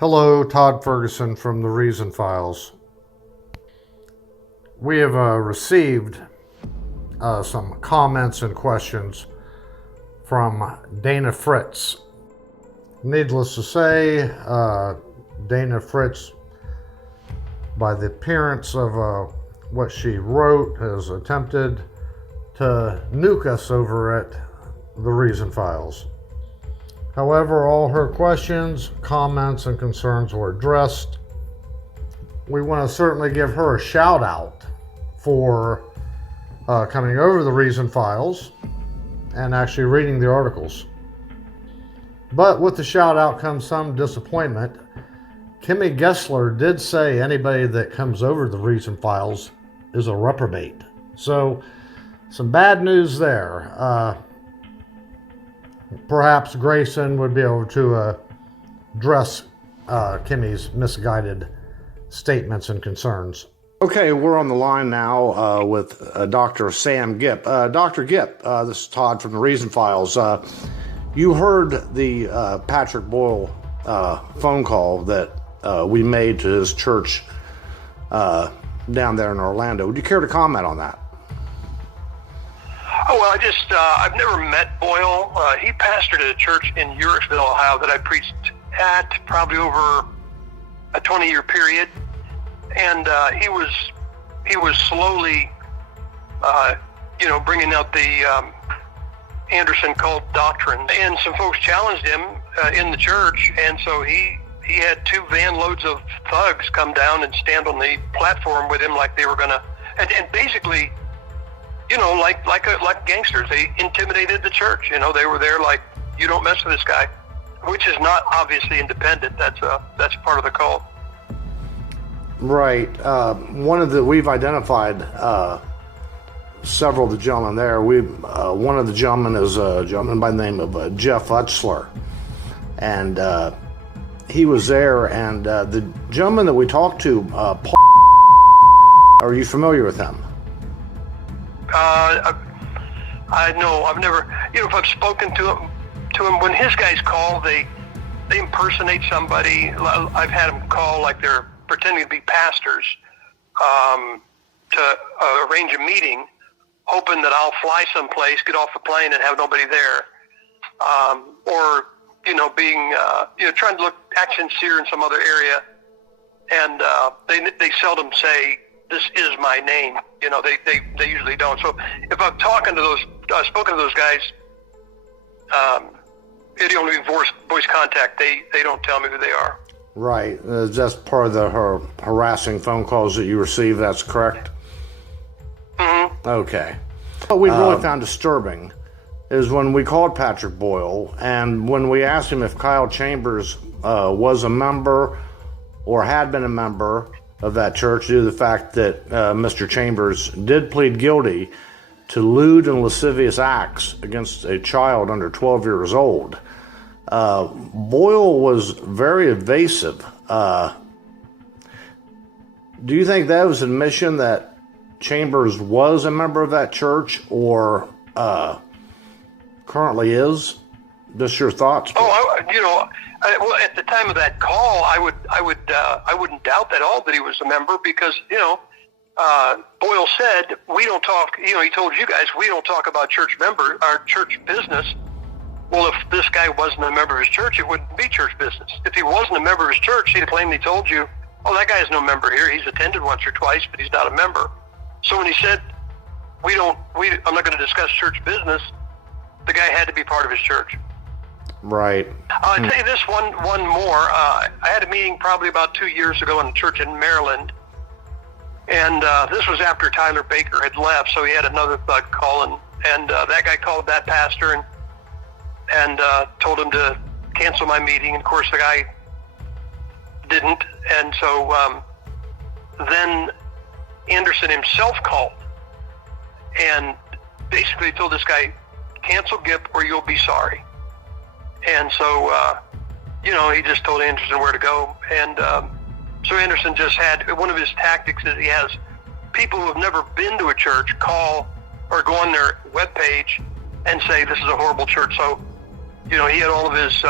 Hello, Todd Ferguson from the Reason Files. We have received some comments and questions from Dana Fritts. Needless to say, Dana Fritts, by the appearance of what she wrote, has attempted to nuke us over at the Reason Files. However, all her questions, comments, and concerns were addressed. We want to certainly give her a shout out for coming over the Reason Files and actually reading the articles. But with the shout out comes some disappointment. Kimmy Gessler did say anybody that comes over the Reason Files is a reprobate. So some bad news there. Perhaps Grayson would be able to address Kimmy's misguided statements and concerns. Okay, we're on the line now with Dr. Sam Gipp. Dr. Gipp, this is Todd from the Reason Files. You heard the Patrick Boyle phone call that we made to his church down there in Orlando. Would you care to comment on that? Oh, well, I've never met Boyle. He pastored at a church in Uxbridge, Ohio that I preached at probably over a 20-year period. And he was slowly, bringing out the Anderson cult doctrine. And some folks challenged him in the church. And so he had 2 van loads of thugs come down and stand on the platform with him like they were going to, and basically, like gangsters. They intimidated the church. They were there like, you don't mess with this guy, which is not obviously independent. That's part of the cult. Right. We've identified several of the gentlemen there. One of the gentlemen is a gentleman by the name of Jeff Utzler, and he was there. And the gentleman that we talked to, Paul, are you familiar with him? I know. I've never, if I've spoken to him, when his guys call, they impersonate somebody. I've had them call like they're pretending to be pastors to arrange a meeting, hoping that I'll fly someplace, get off the plane, and have nobody there, or being trying to act sincere in some other area, and they seldom say, "This is my name." They usually don't. So if I'm spoken to those guys, it'd only be voice contact. They don't tell me who they are. Right. That's part of the harassing phone calls that you receive. That's correct. Mm-hmm. Okay. What we really found disturbing is when we called Patrick Boyle, and when we asked him if Kyle Chambers was a member or had been a member of that church, due to the fact that Mr. Chambers did plead guilty to lewd and lascivious acts against a child under 12 years old. Boyle was very evasive. Do you think that was an admission that Chambers was a member of that church, or currently is? Just your thoughts? Well, at the time of that call, I wouldn't doubt at all that he was a member, because Boyle said, we don't talk. He told you guys, we don't talk about our church business. Well, if this guy wasn't a member of his church, it wouldn't be church business. If he wasn't a member of his church, he'd have plainly told you, oh, that guy's no member here. He's attended once or twice, but he's not a member. So when he said, I'm not going to discuss church business, the guy had to be part of his church. Right. I'll tell you this one more. I had a meeting probably about 2 years ago in a church in Maryland, and this was after Tyler Baker had left, so he had another thug call, and that guy called that pastor and told him to cancel my meeting. And of course, the guy didn't, and so then Anderson himself called and basically told this guy, cancel Gipp or you'll be sorry. And so, he just told Anderson where to go. And so Anderson just had, one of his tactics is he has people who have never been to a church call or go on their webpage and say, this is a horrible church. So, he had all of his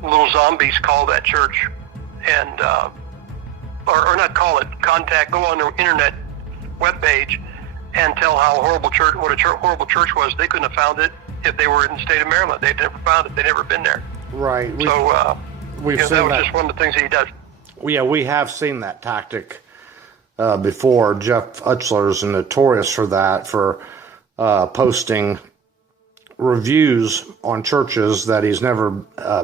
little zombies call that church and or not call it, contact, go on their internet webpage and tell how horrible church, what a horrible church was. They couldn't have found it if they were in the state of Maryland. They'd never found it. They'd never been there. Right. We've seen that was just one of the things he does. Yeah, we have seen that tactic before. Jeff Utzler is notorious for that, for posting reviews on churches that he's never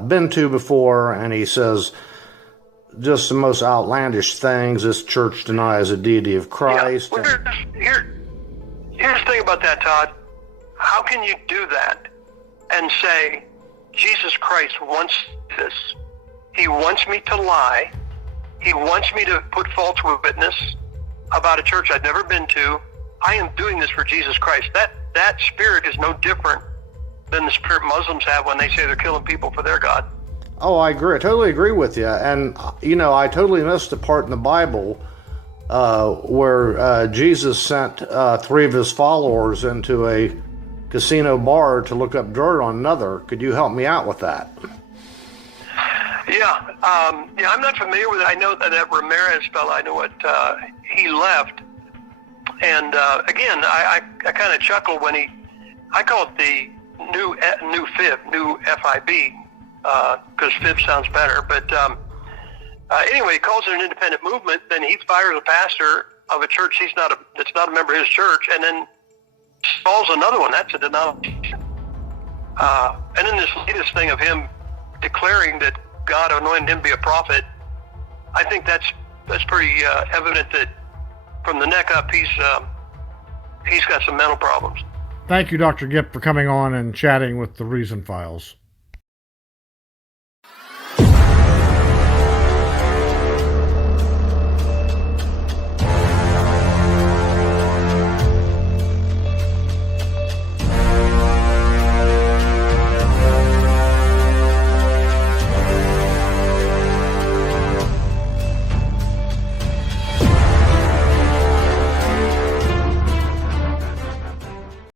been to before, and he says just the most outlandish things. This church denies the deity of Christ. Yeah. Well, here's the thing about that, Todd. How can you do that and say, Jesus Christ wants this? He wants me to lie. He wants me to put false witness about a church I've never been to. I am doing this for Jesus Christ. That spirit is no different than the spirit Muslims have when they say they're killing people for their God. Oh, I agree. I totally agree with you. And, I totally missed the part in the Bible where Jesus sent 3 of his followers into a casino bar to look up dirt on another. Could you help me out with that? Yeah, I'm not familiar with it. I know that Ramirez fellow, I know what he left. And again, I kind of chuckle when I call it the new FIB, because FIB sounds better. But anyway, he calls it an independent movement. Then he fires a pastor of a church that's not a member of his church, and then installs another one. That's a denomination. And then this latest thing of him declaring that God anointed him to be a prophet, I think that's pretty evident that from the neck up, he's got some mental problems. Thank you, Dr. Gipp, for coming on and chatting with the Reason Files.